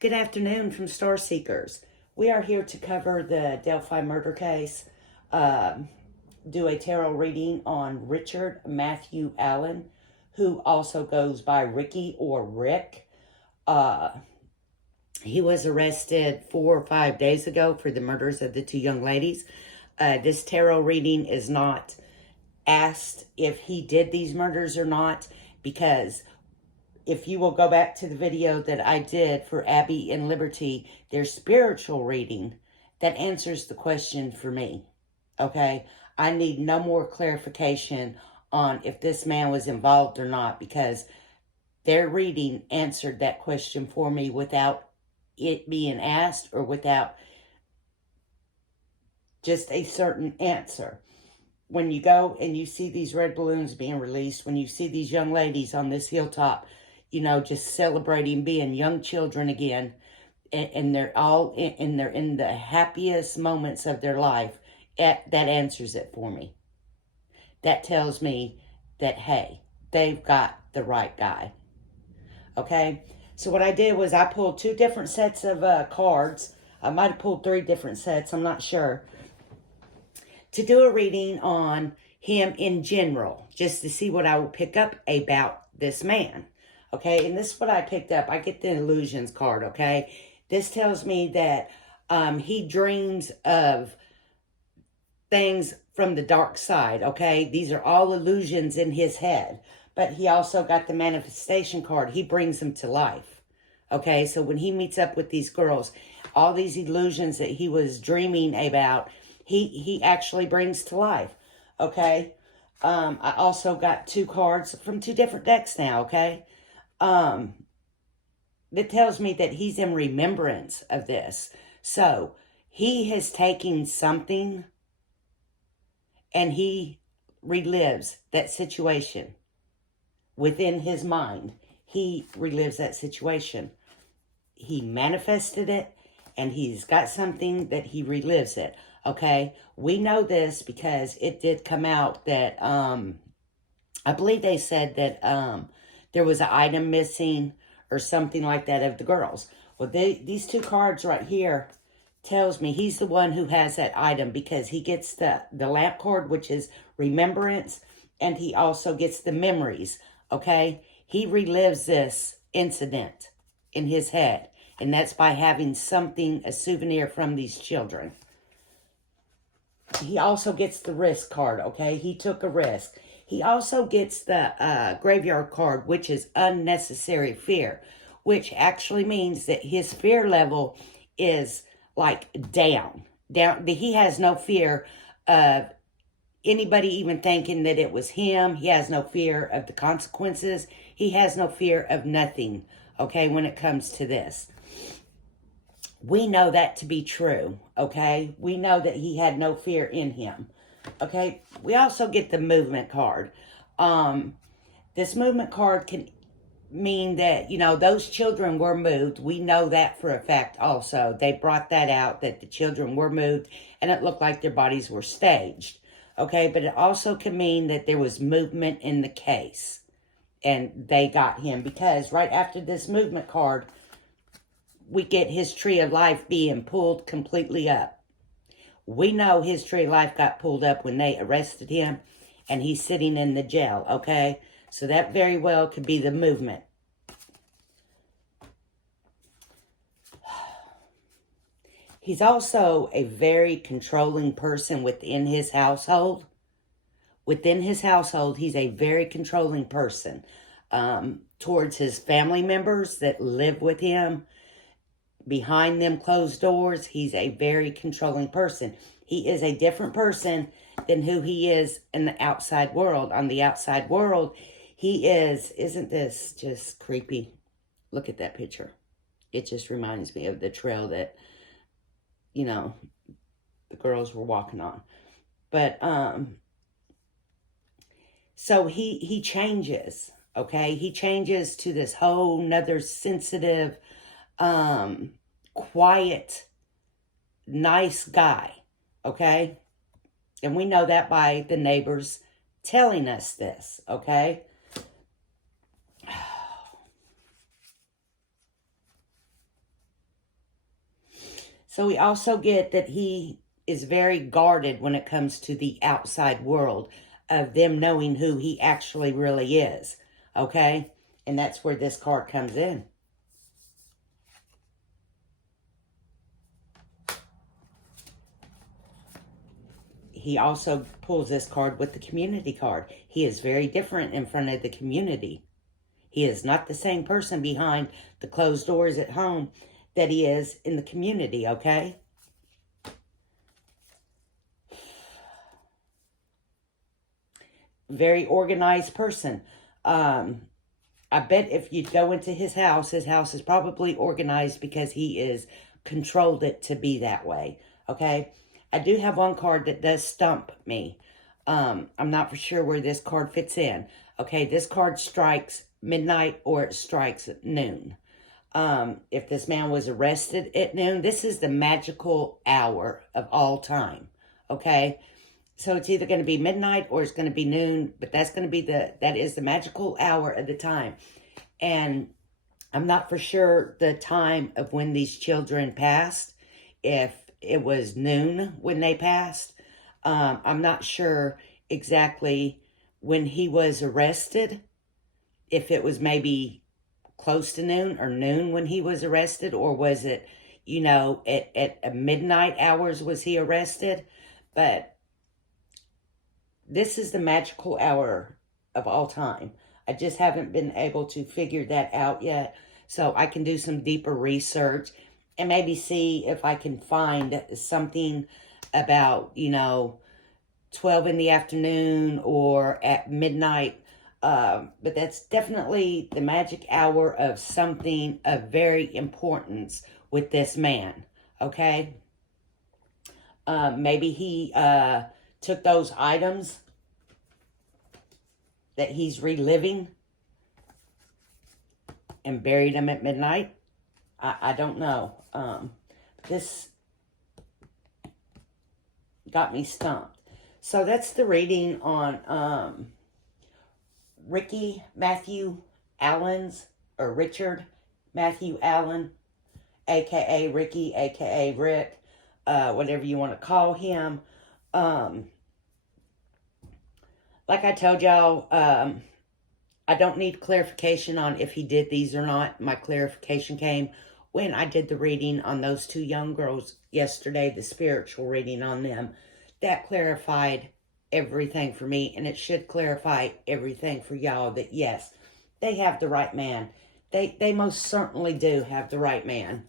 Good afternoon from Star Seekers. We are here to cover the Delphi murder case, do a tarot reading on Richard Matthew Allen, who also goes by Ricky or Rick. He was arrested 4 or 5 days ago for the murders of the two young ladies. This tarot reading is not asked if he did these murders or not, because if you will go back to the video that I did for Abby and Liberty, their spiritual reading, that answers the question for me, okay? I need no more clarification on if this man was involved or not, because their reading answered that question for me without it being asked or without just a certain answer. When you go and you see these red balloons being released, when you see these young ladies on this hilltop, you know, just celebrating being young children again, and they're all they're in the happiest moments of their life, that answers it for me. That tells me that, hey, they've got the right guy. Okay? So what I did was I pulled 2 different sets of cards. I might have pulled 3 different sets, I'm not sure, to do a reading on him in general, just to see what I will pick up about this man. Okay, and this is what I picked up. I get the illusions card, okay? This tells me that he dreams of things from the dark side, okay? These are all illusions in his head. But he also got the manifestation card. He brings them to life, okay? So when he meets up with these girls, all these illusions that he was dreaming about, he actually brings to life, okay? I also got 2 cards from 2 different decks now, okay? That tells me that he's in remembrance of this. So he has taken something and he relives that situation within his mind. He relives that situation. He manifested it and he's got something that he relives it. Okay, we know this because it did come out that I believe they said that there was an item missing or something like that of the girls. Well, these 2 cards right here tells me he's the one who has that item, because he gets the lamp card, which is remembrance, and he also gets the memories, okay? He relives this incident in his head, and that's by having something, a souvenir from these children. He also gets the risk card, okay? He took a risk. He also gets the graveyard card, which is unnecessary fear, which actually means that his fear level is like down. He has no fear of anybody even thinking that it was him. He has no fear of the consequences. He has no fear of nothing, okay, when it comes to this. We know that to be true, okay? We know that he had no fear in him. Okay, we also get the movement card. This movement card can mean that, you know, those children were moved. We know that for a fact also. They brought that out, that the children were moved, and it looked like their bodies were staged. Okay, but it also can mean that there was movement in the case, and they got him, because right after this movement card, we get his tree of life being pulled completely up. We know his tree of life got pulled up when they arrested him, and he's sitting in the jail, okay? So that very well could be the movement. He's also a very controlling person within his household. Within his household, he's a very controlling person towards his family members that live with him. Behind them closed doors, he's a very controlling person. He is a different person than who he is in the outside world. On the outside world, he is, isn't this just creepy? Look at that picture. It just reminds me of the trail that, you know, the girls were walking on. But, so he changes, okay? He changes to this whole nother sensitive, quiet, nice guy, okay? And we know that by the neighbors telling us this, okay? So we also get that he is very guarded when it comes to the outside world of them knowing who he actually really is. Okay? And that's where this card comes in. He also pulls this card with the community card. He is very different in front of the community. He is not the same person behind the closed doors at home that he is in the community, okay? Very organized person. I bet if you go into his house is probably organized because he is controlled it to be that way, okay? I do have one card that does stump me. I'm not for sure where this card fits in. Okay, this card strikes midnight or it strikes at noon. If this man was arrested at noon, this is the magical hour of all time, okay? So it's either going to be midnight or it's going to be noon, but that is the magical hour of the time. And I'm not for sure the time of when these children passed, if it was noon when they passed. I'm not sure exactly when he was arrested, if it was maybe close to noon or noon when he was arrested, or was it, at midnight hours was he arrested? But this is the magical hour of all time. I just haven't been able to figure that out yet. So I can do some deeper research and maybe see if I can find something about, 12 in the afternoon or at midnight. But that's definitely the magic hour of something of very importance with this man. Okay? Maybe he took those items that he's reliving and buried them at midnight. I don't know. This got me stumped. So that's the reading on Richard Matthew Allen, a.k.a. Ricky, a.k.a. Rick, whatever you want to call him. Like I told y'all, I don't need clarification on if he did these or not. My clarification came when I did the reading on those two young girls yesterday, the spiritual reading on them. That clarified everything for me, and it should clarify everything for y'all that, yes, they have the right man. They most certainly do have the right man.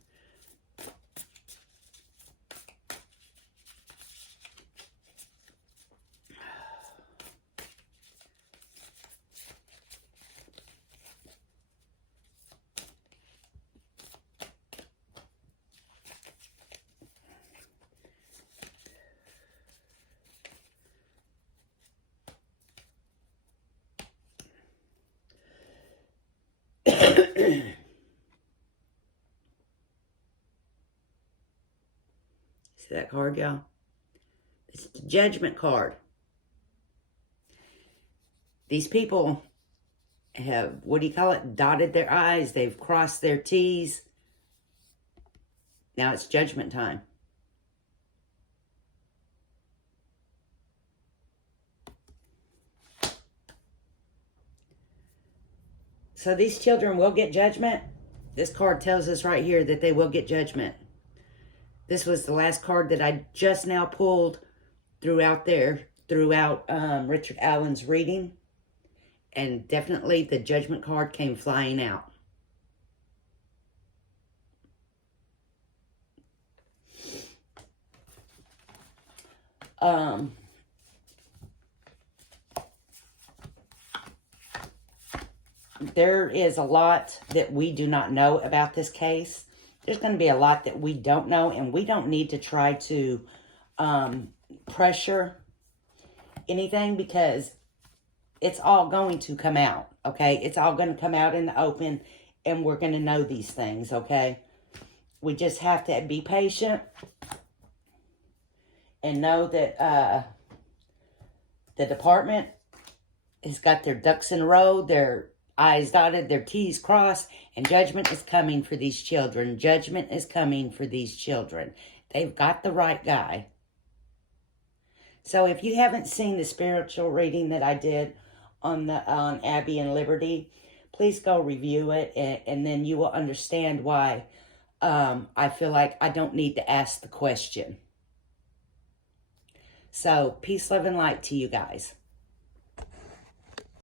See that card, y'all? It's the Judgment card. These people have, dotted their I's. They've crossed their T's. Now it's judgment time. So these children will get judgment. This card tells us right here that they will get judgment. This was the last card that I just now pulled throughout Richard Allen's reading. And definitely the judgment card came flying out. There is a lot that we do not know about this case. There's going to be a lot that we don't know, and we don't need to try to pressure anything because it's all going to come out, okay? It's all going to come out in the open, and we're going to know these things, okay? We just have to be patient and know that the department has got their ducks in a row, their I's dotted, their T's crossed, and judgment is coming for these children. Judgment is coming for these children. They've got the right guy. So if you haven't seen the spiritual reading that I did on Abby and Liberty, please go review it, and then you will understand why I feel like I don't need to ask the question. So peace, love, and light to you guys.